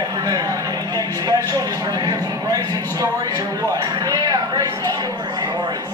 afternoon. Anything special? Just want to hear some racing stories or what? Yeah, racing stories.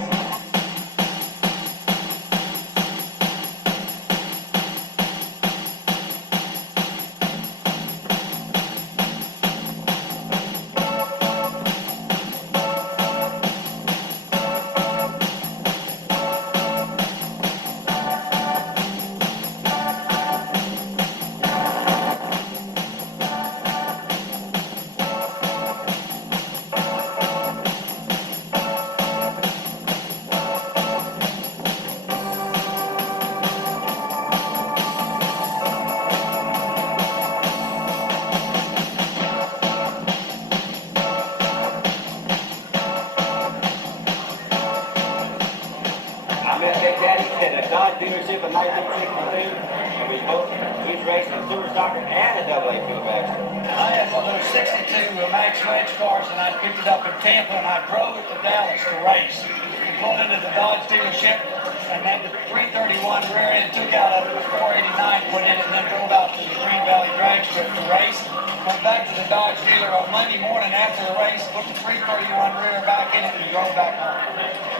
I met Big Daddy at a Dodge dealership in 1962, and we raced a Super Soccer and a AA Fieldmaster. I had one of those 62 Max Wedge cars, and I picked it up in Tampa, and I drove it to Dallas to race. We pulled into the Dodge dealership, and then the 331 rear end took out of it, 489 put in it, and then drove out to the Green Valley drag strip to race. Went back to the Dodge dealer on Monday morning after the race, put the 331 rear back in it, and drove back home.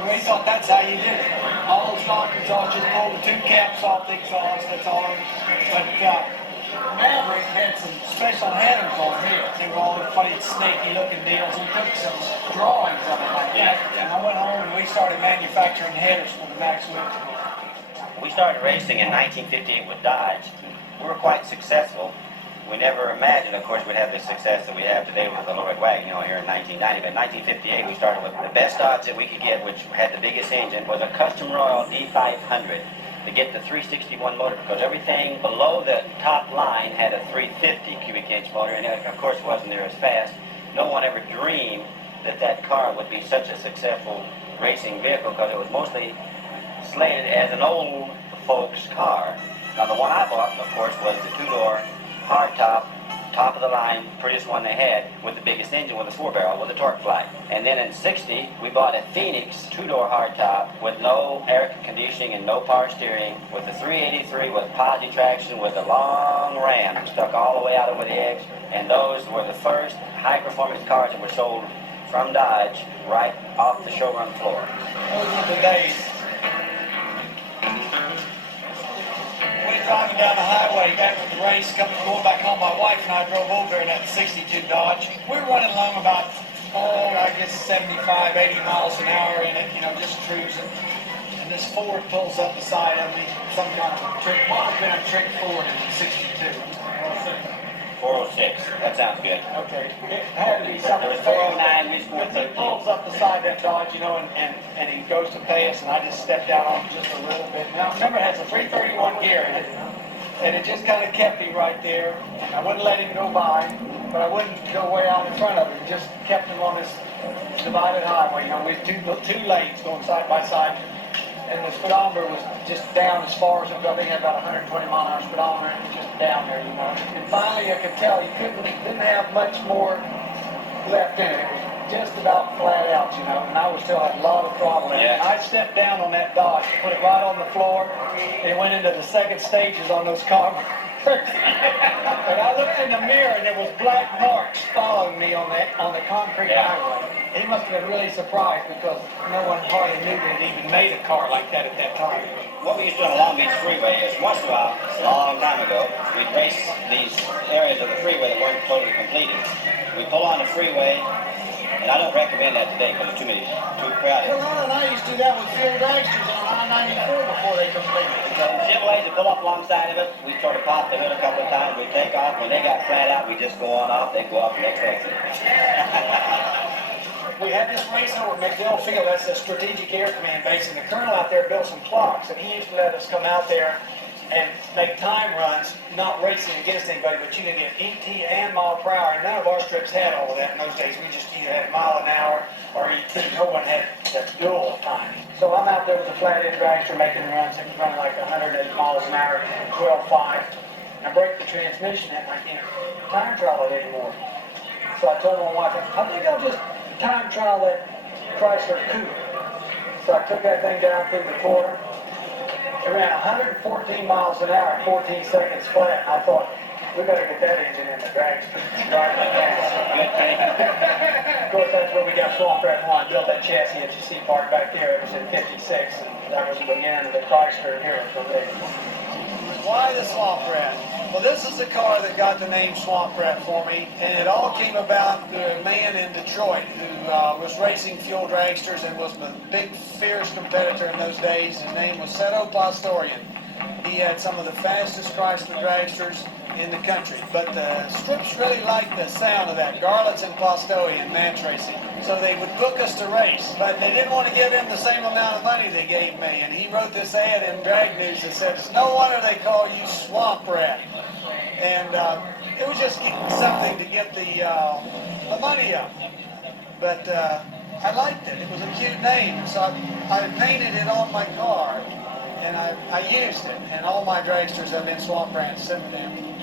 We thought that's how you did it. All those knockers off, just pull the two caps off the exhaust, that's all. But Maverick had some special headers on here. They were all funny, snaky looking deals. We took some drawings of it like that. And I went home and we started manufacturing headers for the Max Wedge. We started racing in 1958 with Dodge. We were quite successful. We never imagined, of course, we'd have the success that we have today with the Lorette wagon, here in 1990. But in 1958, we started with the best Dodge that we could get, which had the biggest engine, was a Custom Royal D500 to get the 361 motor, because everything below the top line had a 350 cubic inch motor, and it, of course, wasn't there as fast. No one ever dreamed that that car would be such a successful racing vehicle, because it was mostly slated as an old folks car. Now, the one I bought, of course, was the two-door hardtop, top of the line, prettiest one they had, with the biggest engine, with a 4-barrel, with a torque fly. And then in 60, we bought a Phoenix two-door hardtop with no air conditioning and no power steering, with the 383 with posi traction, with a long ram stuck all the way out over the edge. And those were the first high-performance cars that were sold from Dodge right off the showroom floor. Those were the days. Driving down the highway after the race, going back home, my wife and I drove over there in that 62 Dodge. We were running along about, I guess 75, 80 miles an hour in it, just cruising. And this Ford pulls up the side of me, some kind of a trick. Might have been a trick Ford in the 62. 406. That sounds good. Okay. It had to be something. There was 409, we scored He pulls up the side of that Dodge, and he goes to pay us, and I just stepped out on just a little bit. Now, remember, it has a 331 gear in it, and it just kind of kept me right there. I wouldn't let him go by, but I wouldn't go way out in front of him. Just kept him on this divided highway. We had two lanes going side by side. And the speedometer was just down as far as it got. They had about 120 mile an hour speedometer, and just down there, And finally, I could tell he didn't have much more left in it. It was just about flat out, And I was still had a lot of throttle in it. Yeah. And I stepped down on that Dodge, put it right on the floor. It went into the second stages on those carburetors. And I looked in the mirror, and there was black marks following me on the concrete highway. He must have been really surprised, because no one hardly knew that he even made a car like that at that time. What we used to do on the Long Beach Freeway is once in a while, a long time ago, we'd race these areas of the freeway that weren't totally completed. We pull on the freeway, and I don't recommend that today because it's too crowded. Ron and I used to do that with field dragsters on I-94 before they completed it. So Jim Ways would pull up alongside of it. We sort of pop the hood a couple of times. We'd take off. When they got flat out, we'd just go on off. They'd go off the next exit. We had this race over at McDill Field. That's the Strategic Air Command base, and the colonel out there built some clocks, and he used to let us come out there and make time runs, not racing against anybody, but you can get ET and mile per hour, and none of our strips had all of that in those days. We just either had mile an hour or ET. No one had that dual timing. So I'm out there with a flat-end dragster making runs, and running like 108 miles an hour, 12.5. And I break the transmission, and I can't time trial it anymore. So I told my wife, I think I'll just time trial that Chrysler Coupe. So I took that thing down through the quarter. It ran 114 miles an hour, 14 seconds flat. I thought, We better get that engine in the dragster. Of course, that's where we got Swamp Rat 1, built that chassis that you see parked back there. It was in '56, and that was the beginning of the Chrysler era for me. Why the Swamp Rat? Well, this is the car that got the name Swamp Rat for me, and it all came about through a man in Detroit who was racing fuel dragsters and was a big, fierce competitor in those days. His name was Seto Pastorian. He had some of the fastest Chrysler dragsters in the country, but the strips really liked the sound of that, Garlits and Pastorian match racing. So they would book us to race, but they didn't want to give him the same amount of money they gave me, and he wrote this ad in Drag News that said, "It's no wonder they call you Swamp Rat." And it was just something to get the money up. But I liked it. It was a cute name, so I painted it on my car, and I used it. And all my dragsters have been Swamp Rats since then.